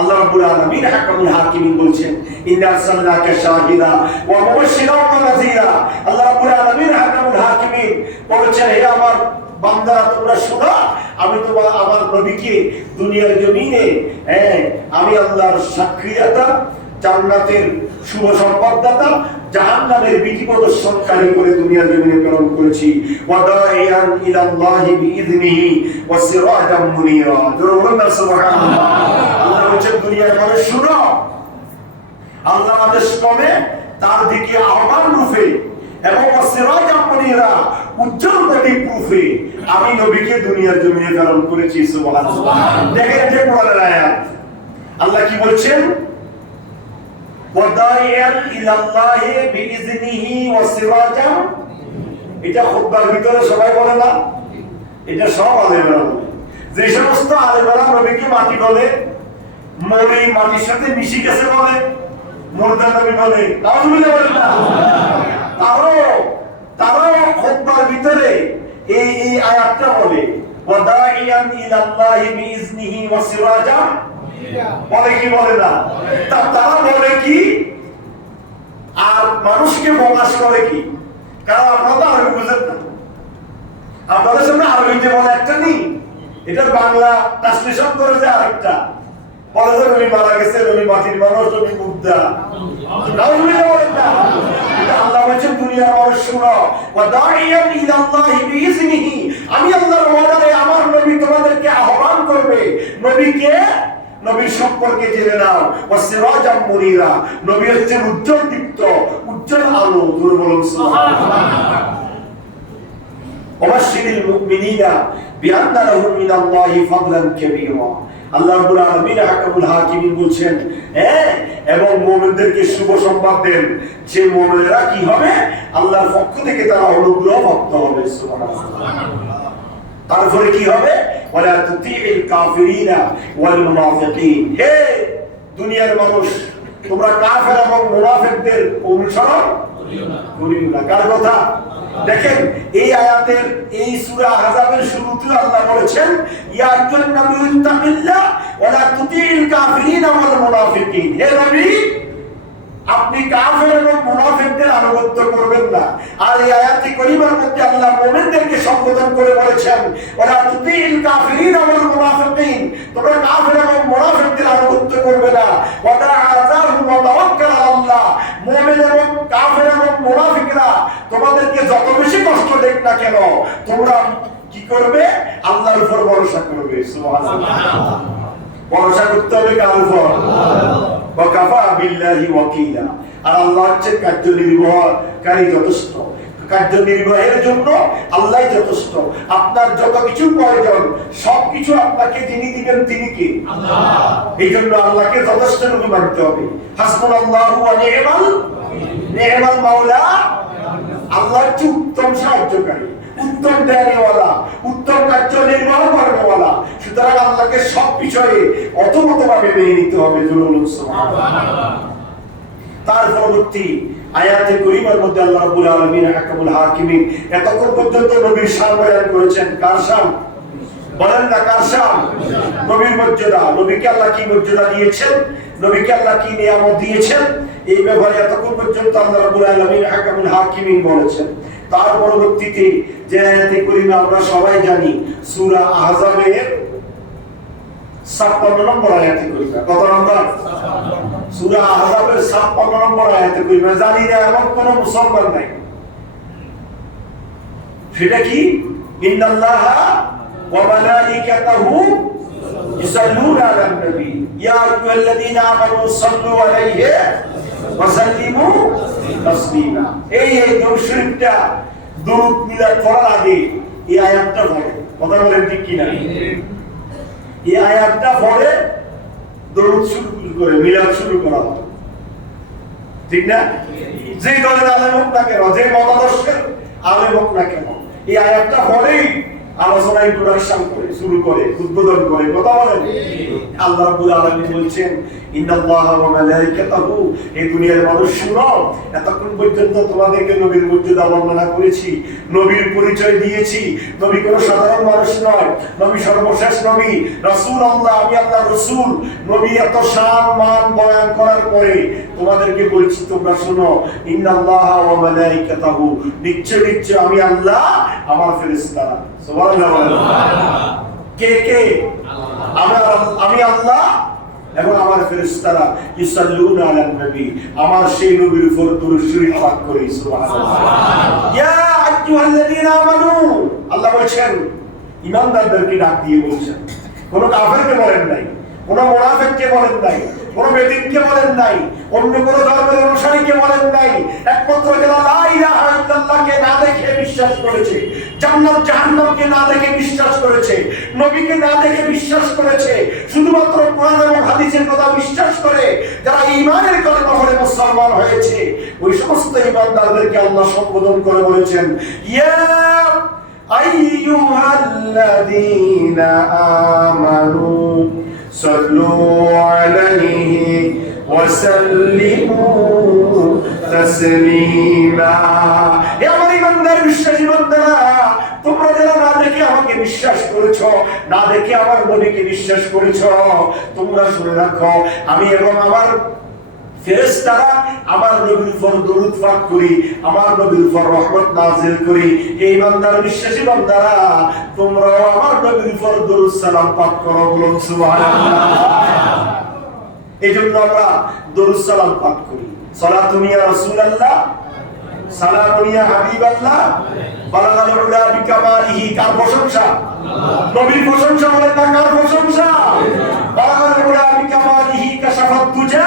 আল্লাহ রাব্বুল আলামিন হাকামুল হাকিমিন বলছেন ইন্না আরসালনাকা শাহিদা ওয়া মুবাশশিরান ওয়া নাযীরা। আল্লাহ রাব্বুল আলামিন হাকামুল হাকিমিন বলেছেন, হে আমার বান্দারা তোমরা শোনো, আমি আমার নবীকে দুনিয়ার জমিনে আমি আল্লাহর সাক্ষীদাতা, জান্নাতের শুভ সংবাদদাতা, জাহান্নামের বিধি প্রদর্শনকারী করে দুনিয়ার জমিনে প্রেরণ করেছি। ওয়া দাইয়ান ইলাল্লাহি বিইذনিহি ওয়া সিরাজাম মুনীরা। বলুন সুবহানাল্লাহ। আল্লাহ বলেন দুনিয়ার মানুষ শুনো, আল্লাহর আদেশ ক্রমে তার দিকে আহ্বান রূপে এবং সিরাজাম মুনীরা উজ্জ্বল প্রদীপ রূপে আমি নবীকে দুনিয়ার জমিনে প্রেরণ করেছি। সুবহানাল্লাহ। দেখেন যে কোরআনের আয়াত আল্লাহ কি বলছেন, ওয়াদাইয়ান ইলাল্লাহি বিইذনিহি ওয়া সিরাজাম। এটা খুতবার ভিতরে সবাই বলে না, এটা সব আলেমরা বলে। যে সমস্ত আলেমরা নবীকে মাটি বলে, মরি মাটির সাথে মিশে গেছে বলে, মুর্দা নবী বলে, নাউজুবিল্লাহ বলে না, তারাও খুতবার ভিতরে এই আয়াতটা বলে, ওয়াদাইয়ান ইলাল্লাহি বিইذনিহি ওয়া সিরাজাম। বলে কি বলে না? তারা বলে কি আর মানুষকে প্রকাশ করে কি? কারণ আপনারা তো আরবি বুঝেন না, আপনাদের সামনে আরবিতে বলে একটা নেই, এটা বাংলা ট্রান্সলেশন করে যে আরেকটা বলে যে নবী মারা গেছে, নবী মাটির মানুষ, নবী মুর্দা। নাউজুবিল্লাহ বলেন না। আল্লাহ বলেন দুনিয়ার মানুষ শুনো, ওয়াদাইয়ান ইলাল্লাহি বিইذনিহি, আমি আল্লাহর ওয়াদায় আমার নবী তোমাদেরকে আহ্বান করবে। নবীকে, নবীর সম্পর্কে জেনে নাও। ওয়া সিরাজাম মুনীরা, নবী হচ্ছেন উজ্জ্বল দীপ্ত, উজ্জ্বল আলো। জোরে বলুন সুবহানাল্লাহ। ওয়াবাশশিরিল মুমিনিনা বিআন্না লাহুম মিনাল্লাহি ফাদলান কাবীরা। আল্লাহ রাব্বুল আলামিন হাকামুল হাকিমিন বলছেন, এবং মুমিনদেরকে শুভ সংবাদ দেন যে মুমিনেরা কি হবে, আল্লাহর পক্ষ থেকে তারা অনুগ্রহ প্রাপ্ত হবে। সুবহানাল্লাহ। তারপরে কি হবে, ওয়ালা তুতিইল কাফিরিনা ওয়াল মুনাফিকিন। হে দুনিয়ার মানুষ, তোমরা কাফের এবং মুনাফিকদের অনুসরণ করিও না। কার কথা? দেখেন এই আয়াতের এই সূরা আহজাবের শুরুতে আল্লাহ বলেছেন, ইয়া আইয়ুহান নাবিয়্যু তাকিল্লাহ ওয়ালা তুতিইল কাফিরিনা ওয়াল মুনাফিকিন। হে নবী, আপনি কাফের এবং মুনাফিকদের আনুগত্য করবেন না। আর এই আয়াতটি কারিমার মধ্যে আল্লাহ মুমিনদেরকে সম্বোধন করে বলেছেন, ওয়ালা তুতিইল কাফিরিনা ওয়াল মুনাফিকিন, তোমরা কাফের এবং মুনাফিকদের আনুগত্য করবে না। ওয়াদা আযাহুম ওয়া তাওয়াক্কাল আলাল্লাহ। মুমিন এবং কাফের এবং মুনাফিকরা তোমাদেরকে যত বেশি কষ্ট দেখ না কেন, তোমরা কি করবে? আল্লাহর উপর ভরসা করবে। সুবহানাল্লাহ। ভরসা করতে হবে কার উপর? ওয়াকাফা বিল্লাহি ওয়াকিলা। আর আল্লাহ হচ্ছে কার্যনির্বাহকারী, যথেষ্ট। কার্যনির্বাহের জন্য আল্লাহই যথেষ্ট। আপনার যত কিছু প্রয়োজন সবকিছু আপনাকে যিনি দিবেন তিনি কে? আল্লাহ। এই জন্য আল্লাহকে যথেষ্ট রূপে মানতে হবে। হাসবুনাল্লাহু ওয়া নি'মাল মাওলা। আল্লাহ হচ্ছে উত্তম সাহায্যকারী, উত্তম দেয়ালিওয়ালা, উত্তম কার্যনির্বাহ করানোওয়ালা। সুতরাং আল্লাহকে সব বিষয়ে অতমতভাবে মেনে নিতে হবে। সুবহানাল্লাহ। তার পরবর্তী আয়াতে কারিমার মধ্যে আল্লাহ রাব্বুল আলামিন হাকামুল হাকিমিন এতক্ষণ পর্যন্ত নবীর শান বয়ান করেছেন। কার শান? বলেন না কার শান? নবীর মর্যাদা। নবীকে আল্লাহ কি মর্যাদা দিয়েছেন, নবীকে আল্লাহ কি নিয়ামত দিয়েছেন, এই ব্যাপারে এতক্ষণ পর্যন্ত আল্লাহ রাব্বুল আলামিন হাকামুল হাকিমিন বলেছেন। তার পরবর্তীতে যে আয়াতে কারিমা আমরা সবাই জানি, সূরা আহজাবের 56 নম্বর আয়াতে কারিমা। কত নম্বর? সূরা আহজাবের 56 নম্বর আয়াতে কারিমা। জানি না এমন কোন মুসলমান নাই। সেটা কি? ইন্নাল্লাহা ওয়া মালাইকাতাহু ইউসাল্লুনা আলান নবী ইয়া আইয়ুহাল্লাযীনা আমানু সাল্লু আলাইহি ওয়া সাল্লিমু তাসলিমা। এই দরুদ শরীফটা দরুদ মিলাদ পড়ার আগে এই আয়াতটা পড়ে। কথা বলেন ঠিক কি না? এই আয়াতটা পড়ে দরুদ শুরু করে মিলাদ শুরু করা হয়, ঠিক না? যে দলের আলেম হোক না কেন, যে মতাদর্শের আলেম হোক না কেন, এই আয়াতটা পড়েই আলোচনা ইন্ট্রোডাকশন করে শুরু করে উদ্বোধন করে কথা বলেন। আল্লাহ রাব্বুল আলামিন বলছেন ইন্নাল্লাহা ওয়া মালাইকাতাহু, এই দুনিয়ার মানুষ শুনো, এতক্ষণ পর্যন্ত তোমাদেরকে নবীর মর্যাদা বর্ণনা করেছি, নবীর পরিচয় দিয়েছি। নবী কোনো সাধারণ মানুষ নয়, নবী সর্বশেষ নবী, রাসূলুল্লাহ, আমি আল্লাহর রাসূল। নবী এত শান মান বয়ান করার পরে তোমাদেরকে বলছি তোমরা শুনো, ইন্নাল্লাহা ওয়া মালাইকাতাহু, নিশ্চয় নিশ্চয় আমি আল্লাহ, আমার ফেরেশতারা। সুবহানাল্লাহ। কে কে? আমি আল্লাহ এবং আমার ফেরেশতারা ইসাল্লুনা আলান নবী, আমার সেই নবীর উপর দুরূদ শরীফ পাঠ করি। সুবহানাল্লাহ। ইয়া আইয়ুহাল্লাযীনা আমানু, আল্লাহ বলেন ঈমানদারদেরকে ডাক দিয়ে বলছেন, কোন কাফেরকে বলেন নাই, কোন মুনাফিককে বলেন নাই, কোন বেদিনকে বলেন নাই, অন্য কোন ধর্মের অনুসারীকে বলেন নাই। একমাত্র যারা লা ইলাহা ইল্লাল্লাহকে না দেখে বিশ্বাস করেছে, জান্নাত জাহান্নামকে না দেখে বিশ্বাস করেছে, নবীকে না দেখে বিশ্বাস করেছে, শুধুমাত্র কোরআন এবং হাদিসের কথা বিশ্বাস করে যারা ঈমানের কালেমা পড়ে মুসলমান হয়েছে, ওই সমস্ত ঈমানদারদেরকে আল্লাহ সম্বোধন করে বলেছেন, ইয়া আইয়ুহাল্লাযীনা আমানু সাল্লু আলাইহি ওয়া সাল্লিমু তাসলিমা। হে আমার ঈমানদার বিশ্বাসী বান্দারা, তোমরা যারা না দেখে আমাকে বিশ্বাস করেছো, না দেখে আমার নবীকে বিশ্বাস করেছো, তোমরা শুনে রাখো, আমি এবং আমার ফেরেশতারা আমার নবীর উপর দরুদ পাঠ করি, আমার নবীর উপর রহমত নাযিল করি। এই বান্দার বিশ্বাসী বান্দারা, তোমরাও আমার নবীর উপর দরুদ সালাম পাঠ করো, বলুন সুবহানাল্লাহ। এজন্য আমরা দরুদ সালাম পাঠ করি। সালাতুন ইয়া রাসূলুল্লাহ, সালামুন ইয়া হাবিবাল্লাহ, বালাগাল উলা বিকামালিহি। কার প্রশংসা? নবীর প্রশংসা বলেন না, কার প্রশংসা? বালাগাল উলা বিকামালিহি কাশাফাত তুজা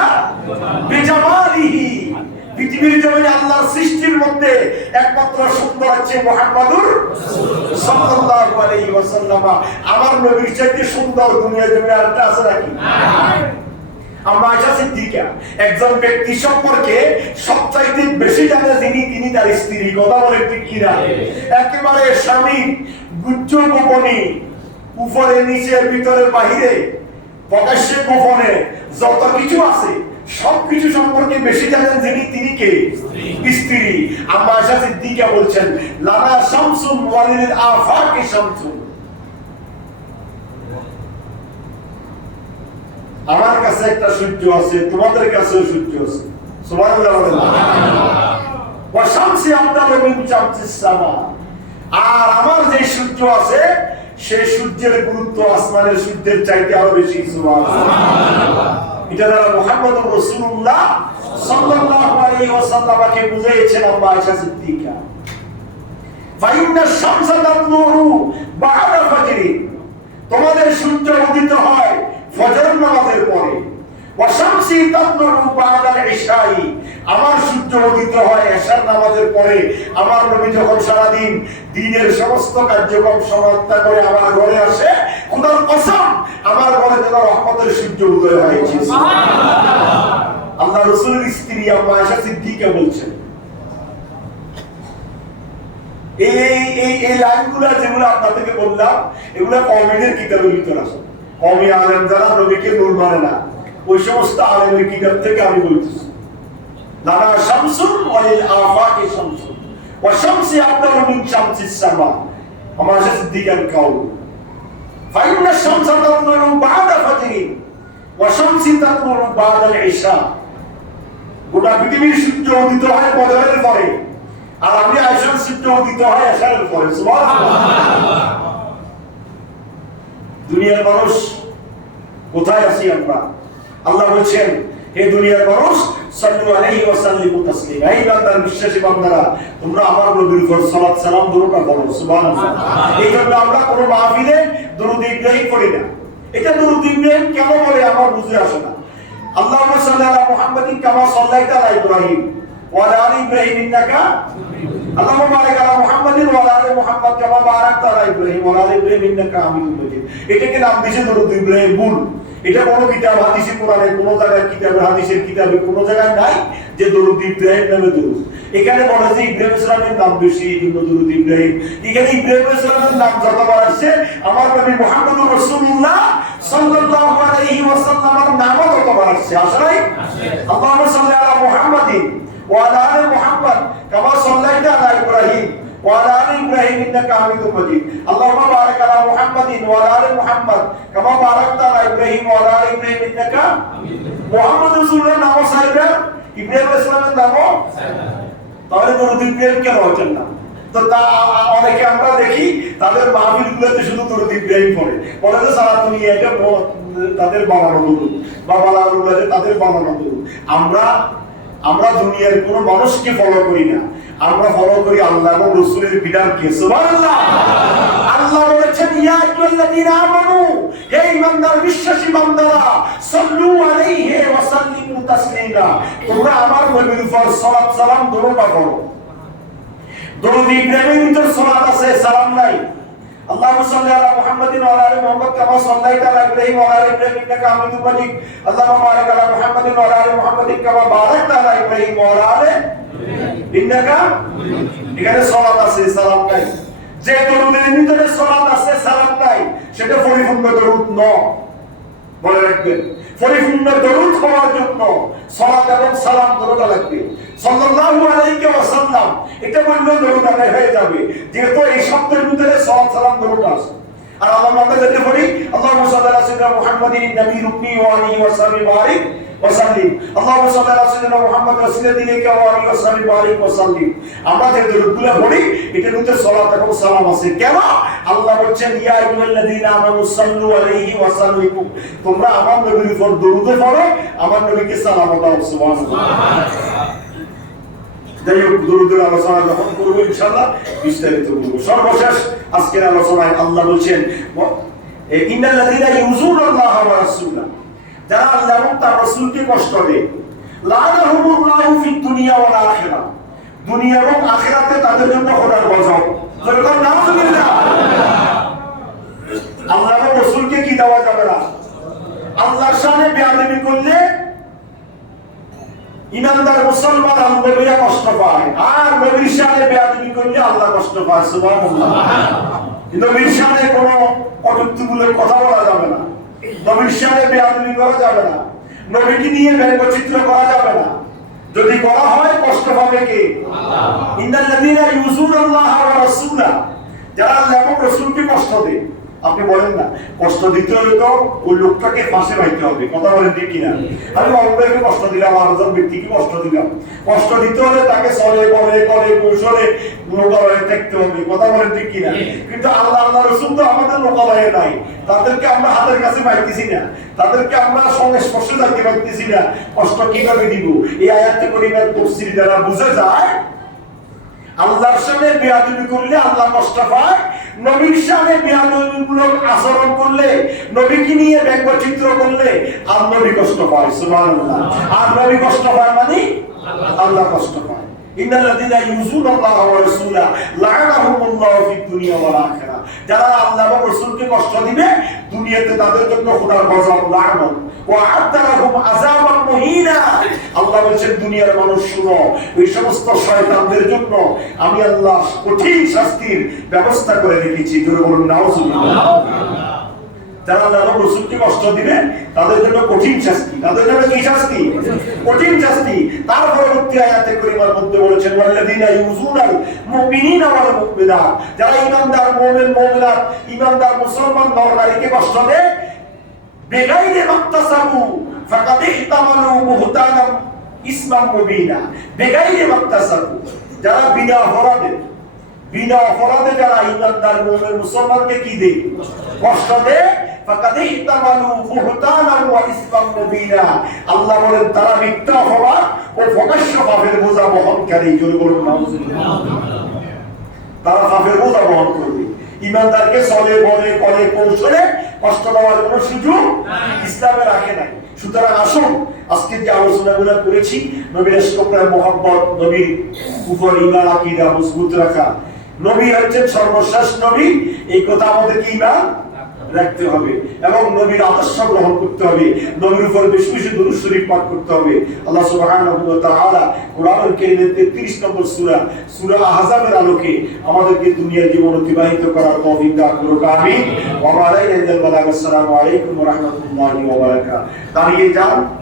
বিজামালিহি। পৃথিবীর জমিনে আল্লাহর সৃষ্টির মধ্যে একমাত্র সুন্দর হচ্ছে মুহাম্মাদুর সাল্লাল্লাহু আলাইহি ওয়াসাল্লাম। আমার নবীর চাইতে সুন্দর দুনিয়ার জমিনে আরেকটা আছে নাকি? আম্মা আয়েশা সিদ্দিকা একজন ব্যক্তি সম্পর্কে সবচাইতে বেশি জানে যিনি, তিনি তার স্ত্রী। কথা বলে ঠিক কি না? একেবারে স্বামী গুচ্ছ গোপনে, উপরে নিচে ভিতরে বাহিরে প্রকাশ্যে গোপনে যত কিছু আছে সবকিছু সম্পর্কে বেশি জানেন যিনি, তিনি কে? স্ত্রী। আম্মা আয়েশা সিদ্দিকা বলছেন, লানা শামসুন ওয়ালিল আফাকি শামসুন, আমার কাছে একটা সূর্য আছে, তোমাদের কাছেও সূর্য আছে। সুবহানাল্লাহ। ওয়া শামসি আফদালু মিন শামসিস সামা, আর আমার যে সূর্য আছে সেই সূর্যের গুরুত্ব আসমানের সূর্যের চাইতে আরো বেশি। সুবহানাল্লাহ। এটা দ্বারা মুহাম্মদুর রাসূলুল্লাহ সাল্লাল্লাহু আলাইহি ওয়াসাল্লামকে বুঝিয়েছেন আম্মা আয়েশা সিদ্দিকা। ফাইন্না শামসা তাতলুউ বা'দা ফাজরি, তোমাদের সূর্য উদিত হয় ফজরের নামাজের পরে। ওয়া শামসি তাতলুউ বা'দাল ইশাই, আমার সূর্য উদিত হয় এশার নামাজের পরে। আমার নবী যখন সারা দিন দিনের সমস্ত কার্যক্রম সমাপ্ত করে আমার ঘরে আসে, খোদার কসম আমার ঘরে যেন রহমতের সূর্য উদয় হয়েছে। সুবহানাল্লাহ। আল্লাহ রাসূলের স্ত্রী আম্মা আয়েশা সিদ্দিকা বলছেন, এই লাইনগুলো যেগুলো আপনাদেরকে বললাম, এগুলো কওমের কিতাবের ভিতর আছে। কওমি আলেম যারা নবীকে নূর মানে না, ওই সমস্ত আলেমের কিতাব থেকে আমি বলতেছি। লানা শামসুন ওয়ালিল আফাকি শামসুন ওয়া শামসি আফদালু মিন শামসিস সামা। আমার সিদ্দিকার কাউল, ফাইন্না শামসা তাতলুউ বা'দা ফাজরি ওয়া শামসি তাতলুউ বা'দাল ইশা। গোটা পৃথিবীর সূর্য উদিত হয় ফজরের পরে, আর আমি আয়েশার সূর্য উদিত হয় এশারের পরে। সুবহানাল্লাহ। দুনিয়ার মানুষ কোথায় আছি আমরা? আল্লাহ বলেছেন, হে দুনিয়ার মানুষ, সাল্লু আলাইহি ওয়া সাল্লিমু তাসলিমা। এই বান্দার বিশ্বাসী বান্দারা, তোমরা আমার নবীর উপর সালাত সালাম দরুদ পড়ো। সুবহানাল্লাহ। এই জন্য আমরা কোনো মাহফিলে দরুদ ইব্রাহিম পড়ি না। এটা দরুদ ইব্রাহিম কেন বলে আমার বুঝে আসে না। আল্লাহুম্মা সাল্লি আলা মুহাম্মাদিন কামা সাল্লাইতা আলা ইব্রাহিম ওয়া আলা আলি ইব্রাহিম ইন্নাকা, আল্লাহুম্মা বারিক আলা মুহাম্মাদিন ওয়া আলা আলি মুহাম্মাদ কামা বারাকতা আলা ইব্রাহিম ওয়া আলা আলি ইব্রাহিম ইন্নাকা হামিদুম মাজিদ। এটাকে নাম দিয়েছে দরুদ ইব্রাহিম। ভুল। এটা কোনো কিতাব হাদিসে কোরআনে কোনো জায়গায়, কিতাবে হাদিসের কিতাবে কোনো জায়গায় নাই যে দরুদ ইব্রাহিম নামে দরুদ। এখানে বলা যে ইব্রাহিম ইসলামের নাম বেশি, এই জন্য দরুদ ইব্রাহিম। এখানে ইব্রাহিম ইসলামের নাম যতবার আসছে, আমার নবী মুহাম্মদুর রাসূলুল্লাহ সাল্লাল্লাহু আলাইহি ওয়াসাল্লামের নামও ততবার আসছে। আসলে আল্লাহুম্মা সাল্লি আলা মুহাম্মাদিন ওয়া আলা আলি মুহাম্মাদ কামা সাল্লাইতা আলা ইব্রাহিম وعلى آل إبراهيم إنك حميد مجيد اللهم بارك على محمد وعلى آل محمد كما باركت على إبراهيم وعلى آل إبراهيم إنك محمد رسول الله নাম সাইবা ইব্রাহিম ইসলামের নামও তাহলে দরুদ ইব্রাহিম কেন হচ্ছেন না? তো তা অনেকে আমরা দেখি তাদের মাহফিলগুলোতে শুধু দরুদ ইব্রাহিম পড়ে, বলে যে সারা দুনিয়া এটা তাদের বানানো দরুদ বা বাংলাগুলো তাদের বানানো দরুদ। আমরা দুনিয়ার কোনো মানুষকে ফলো করি না, আমরা ফলো করি আল্লাহ এবং রাসূলের বিধানকে। সুবহানাল্লাহ। আল্লাহ বলেছেন ইয়া আইয়ুহাল্লাযীনা আমানু, হে ঈমানদার বিশ্বাসী বান্দারা, সাল্লু আলাইহি ওয়া সাল্লিমু তাসলিমা, তোমরা আমার নবীর উপর সালাত সালাম দরুদ পড়ো। দরুদ ইব্রাহিমের ভিতর সালাত আছে, সালাম নাই। اللهم صل على محمد وعلى ال محمد كما صليت على ابراهيم وعلى ال ابراهيم انك حميد مجيد اللهم بارك على محمد وعلى ال محمد كما باركت على ابراهيم وعلى ال انك এখানে সালাত আছে, সালাম নাই। যে দরুদের ভিতরে সালাত আছে, সালাম নাই, সেটা পরিপূর্ণ দরুদ নয়। বলে রাখবেন, পরিপূর্ণ দরুদ হওয়ার জন্য সালাত এবং সালাম দরুদ লাগবে। সাল্লাল্লাহু আলাইহি ওয়াসাল্লাম এটা বললে দরুদ আদায় হয়ে যাবে, যেহেতু এই শব্দের ভিতরে সালাত সালাম দরুদ আছে। আর আমরা যদি বলি আল্লাহুম্মা সাল্লি আলা সাইয়্যিদিনা মুহাম্মাদিন নবীর উম্মি ওয়া আলিহি ওয়া সাহবিহি বারিক ওয়া সাল্লিম আল্লাহুম্মা সাল্লি আলা সাইয়্যিদিনা মুহাম্মাদ রাসূলিল্লাহি ওয়া আলিহি ওয়া সাহবিহি বারিক ওয়া সাল্লিম। আমরা যে দরুদগুলো পড়ি এটার ভিতরে সালাত এবং সালাম আছে। কেন? আল্লাহ বলেন ইয়া আইয়ুহাল্লাযীনা আমানু সাল্লু আলাইহি ওয়া সাল্লিমু, তোমরা আমার নবীর উপর দরুদ পড়ো, আমার নবীকে সালাম দাও। সুবহানাল্লাহ। যাই হোক, দরুদের আলোচনা যখন করবো ইনশাআল্লাহ বিস্তারিত করবো। সর্বশেষ আজকের আলোচনায় আল্লাহ বলছেন ইন্নাল্লাযীনা ইউযুনাল্লাহা ওয়া রাসূলা, যারা আল্লাহ এবং তার রাসূলকে কষ্ট দেয়, লাআনাহুমুল্লাহু ফিদ দুনিয়া ওয়াল আখিরাহ, দুনিয়া এবং আখিরাতে তাদের জন্য খোদার গজব। যেরকম নাউযুবিল্লাহ। আল্লাহ এবং রাসূলকে কি দেওয়া যাবে না? আল্লাহর শানে বেয়াদবি করলে ইমানদার মুসলমান আল্লাহরা কষ্ট পায়, আর নবীর শানে বেয়াদবি করলে আল্লাহ কষ্ট পায়। সুবহানাল্লাহ। নবীর শানে কোনো কটূক্তিমূলক কথা বলা যাবে না, নবীর শানে বেয়াদবি করা যাবে না, নবীকে নিয়ে ব্যঙ্গচিত্র করা যাবে না। যদি করা হয় কষ্ট পাবে কে? আল্লাহ। ইন্নাল্লাযীনা ইউযুনাল্লাহা ওয়া রাসূলা, যারা আল্লাহ এবং রাসূলকে কষ্ট দেয়। আপনি বলেন না কষ্ট দিতে হলে তো ওই লোকটাকে ফাঁসে রাখতে হবে, কথা বলেন ঠিক কিনা? আমি অল্পকে কষ্ট দিলাম, আরেকজন ব্যক্তিকে কষ্ট দিলাম, কষ্ট দিতে হলে তাকে চলে বলে করে কৌশলে লোকালয়ে থাকতে হবে, কথা বলেন ঠিক কিনা? কিন্তু আল্লাহ রাসূল তো আমাদের লোকালয়ে নাই, তাদেরকে আমরা হাতের কাছে পাইতেছি না, তাদেরকে আমরা সংস্পর্শে থাকতে পারতেছি না, কষ্ট কিভাবে দিব? এই আয়াতে করিমের তাফসীর দ্বারা বোঝা যায় আল্লাহর সামনে বেয়াদবি করলে আল্লাহ কষ্ট পায়, নবীর সামনে বেয়াদবিমূলক আচরণ করলে, নবীকে নিয়ে ব্যঙ্গচিত্র করলে আর নবী কষ্ট পায়। সুবহানাল্লাহ। আর নবী কষ্ট পায় মানে আল্লাহ কষ্ট পায়। ইন্নাল্লাযীনা ইউযুনাল্লাহা ওয়া রাসূলা লাআনাহুমুল্লাহু ফিদ দুনিয়া ওয়াল আখিরাহ, যারা আল্লাহ এবং রাসূলকে কষ্ট দিবে দুনিয়াতে তাদের জন্য খোদার গজব, লানত, ওয়া আ'তালাহুম আযাবান মুহিনা। আল্লাহ বলেন দুনিয়ার মানুষ শুনো, এই সমস্ত শয়তানদের জন্য আমি আল্লাহ কঠিন শাস্তির ব্যবস্থা করে রেখেছি। জোরে বলুন নাউযুবিল্লাহ। যারা আল্লাহ এবং রাসূলকে কষ্ট দিবে তাদের জন্য কঠিন শাস্তি, তাদের জন্য কি শাস্তি? কঠিন শাস্তি। তার পরবর্তী আয়াতে কারিমার মধ্যে বলেছেন ওয়াল্লাযীনা ইউযুনাল মুমিনিনা ওয়াল মুমিনাত, যারা ঈমানদার মুমিন মুমিনাত, ঈমানদার মুসলমান নর-নারীকে কষ্ট দেয়, বিগাইরি মাকতাসাবু ফাকাদ ইহতামালু বুহতানাম ইসমান মুবিনা। বিগাইরি মাকতাসাবু, যারা বিনা অপরাধে যারা ঈমানদার মুমিন মুসলমানকে কি দেয়? কষ্ট দেয়, ফাকাদ ইহতামালু বুহতানাম ওয়া ইসমান মুবিনা। আল্লাহ বলেন তারা মিথ্যা অপরাধ ও প্রকাশ্য পাপের বোঝা বহনকারী। জোরে বলুন নাউযুবিল্লাহ। তারা পাপের বোঝা বহন করবে। ঈমানদারকে চলে বলে করে কৌশলে কষ্ট দেওয়ার কোনো সুযোগ ইসলামে রাখে নাই। সুতরাং আসুন আজকে যে আলোচনাগুলো করেছি, নবীর ইশকের মহব্বত, নবীর উপর ঈমান আকীদা মজবুত রাখা, নবী হচ্ছেন সর্বশ্রেষ্ঠ নবী, এই কথা আমাদেরকে ঈমান রাখতে হবে এবং নবীর আদর্শ গ্রহণ করতে হবে, নবীর উপর বেশি বেশি দুরূদ শরীফ পাঠ করতে হবে। আল্লাহ সুবহানাহু ওয়া তাআলা কোরআনুল কারীমের 33 নম্বর সূরা সূরা আহজাবের আলোকে আমাদেরকে দুনিয়ার জীবন অতিবাহিত করার তৌফিক দান করুক, আমিন। ওয়া আলাইকুম ওয়া রাহমাতুল্লাহি ওয়া বারাকাতুহু। দাঁড়িয়ে যান।